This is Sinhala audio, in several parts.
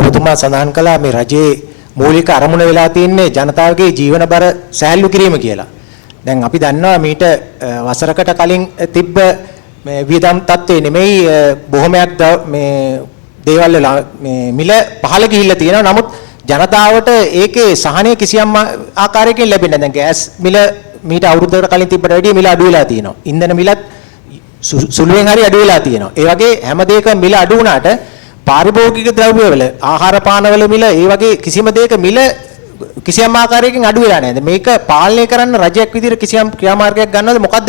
ඔබතුමා සඳහන් කළා මේ රජයේ මූලික අරමුණ වෙලා තියෙන්නේ ජනතාවගේ ජීවන බර සැහැල්ලු කිරීම කියලා. දැන් අපි දන්නවා මීට වසරකට කලින් තිබ්බ මේ වියදම් තත්ත්වේ නෙමෙයි බොහොමයක් මේ දේවල් වල මේ මිල පහළ ගිහිල්ලා තියෙනවා. නමුත් ජනතාවට ඒකේ සහනය කිසියම් ආකාරයකින් ලැබෙන්නේ නැහැ. දැන් ගෑස් මිල මීට අවුරුද්දකට කලින් තිබ්බට වැඩිය මිල අඩු වෙලා තියෙනවා. ඉන්ධන මිලත් සුළුවෙන් හරි අඩු වෙලා තියෙනවා. ඒ වගේ හැම දෙයකම මිල අඩු වුණාට පාරිභෝගික ද්‍රව්‍යවල ආහාර පානවල මිල ඒ වගේ කිසිම දෙයක මිල කිසියම් ආකාරයකින් අඩු වෙලා නැහැ. මේක පාලනය කරන්න රජයක් විදිහට කිසියම් ක්‍රියාමාර්ගයක් ගන්නවද? මොකද්ද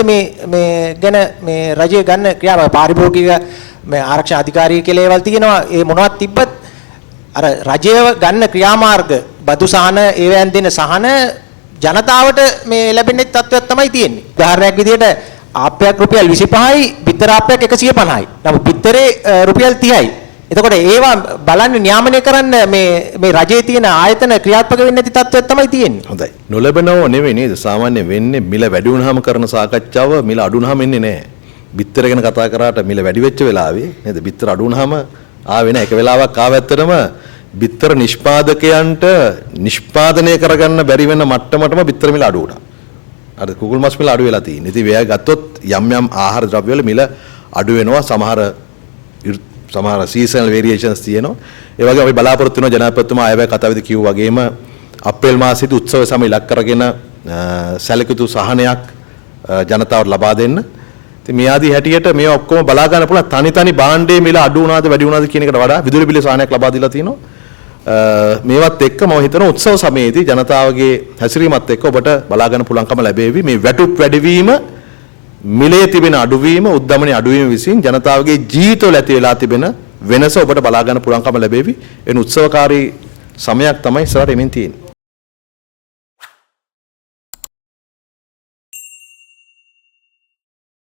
මේ ගැන මේ රජය ගන්න ක්‍රියාව පාරිභෝගික මේ ආරක්ෂා අධිකාරිය කියලා ඒවල් තියෙනවා. ඒ මොනවත් තිබ්බත් අර රජය ගන්න ක්‍රියාමාර්ග බදු සහන ඒවෙන් දෙන සහන ජනතාවට මේ ලැබෙන්නේ තත්ත්වයක් තමයි තියෙන්නේ. උදාහරණයක් විදිහට ආප්පයක් රුපියල් 25යි, බිත්තර ආප්පයක් 150යි. නමුත් බිත්තරේ රුපියල් 30යි. එතකොට ඒවා බලන්නේ නියාමනය කරන්න මේ රජයේ තියෙන ආයතන ක්‍රියාත්මක වෙන්නේ නැති තත්ත්වයක් තමයි තියෙන්නේ. හොඳයි. නොලැබෙනව නෙවෙයි නේද? සාමාන්‍ය වෙන්නේ මිල වැඩි වුණාම කරන සාකච්ඡාව මිල අඩු වුණාම එන්නේ නැහැ. බිත්තර ගැන කතා කරාට මිල වැඩි වෙච්ච වෙලාවේ නේද? බිත්තර අඩු වුණාම ආවේ නැහැ. එක වෙලාවක් ආවැත්තටම බිත්තර නිෂ්පාදකයන්ට නිෂ්පාදනය කරගන්න බැරි වෙන මට්ටමටම බිත්තර මිල අඩු වුණා. අර කුකුල් මස් මිල අඩු වෙලා තියෙන්නේ. ඉතින් වේය ගත්තොත් යම් යම් ආහාර ද්‍රව්‍ය වල මිල අඩු වෙනවා. සමහර සීසනල් වේරියේෂන්ස් තියෙනවා. ඒ වගේ අපි බලාපොරොත්තු වෙනවා ජනාධිපතිතුමා ආයවැය කතාවේදී කිව්වා වගේම අප්‍රේල් මාසයේදී උත්සව සමය ඉලක්ක කරගෙන සැලකිතු සහනයක් ජනතාවට ලබා දෙන්න. ඉතින් මේ ආදී හැටියට මේ ඔක්කොම බලා ගන්න පුළුවන් තනි භාණ්ඩයේ මිල අඩු වුණාද වැඩි වුණාද කියන එකට වඩා විදුලි බිල සහනයක් ලබා දීලා තිනවා. මේවත් එක්ක මම හිතනවා උත්සව සමයේදී ජනතාවගේ හැසිරීමත් එක්ක ඔබට බලා ගන්න පුළුවන්කම ලැබෙවි. මේ වැටුප් වැඩිවීම මිලේ තිබෙන අඩුවීම උද්දමනයේ අඩුවීම විසින් ජනතාවගේ ජීවිතවල ඇති වෙලා තිබෙන වෙනස ඔබට බලා ගන්න පුළුවන්කම ලැබෙවි. එන උත්සවකාරී සමයක් තමයි ඉස්සරහට එමින් තියෙන්නේ.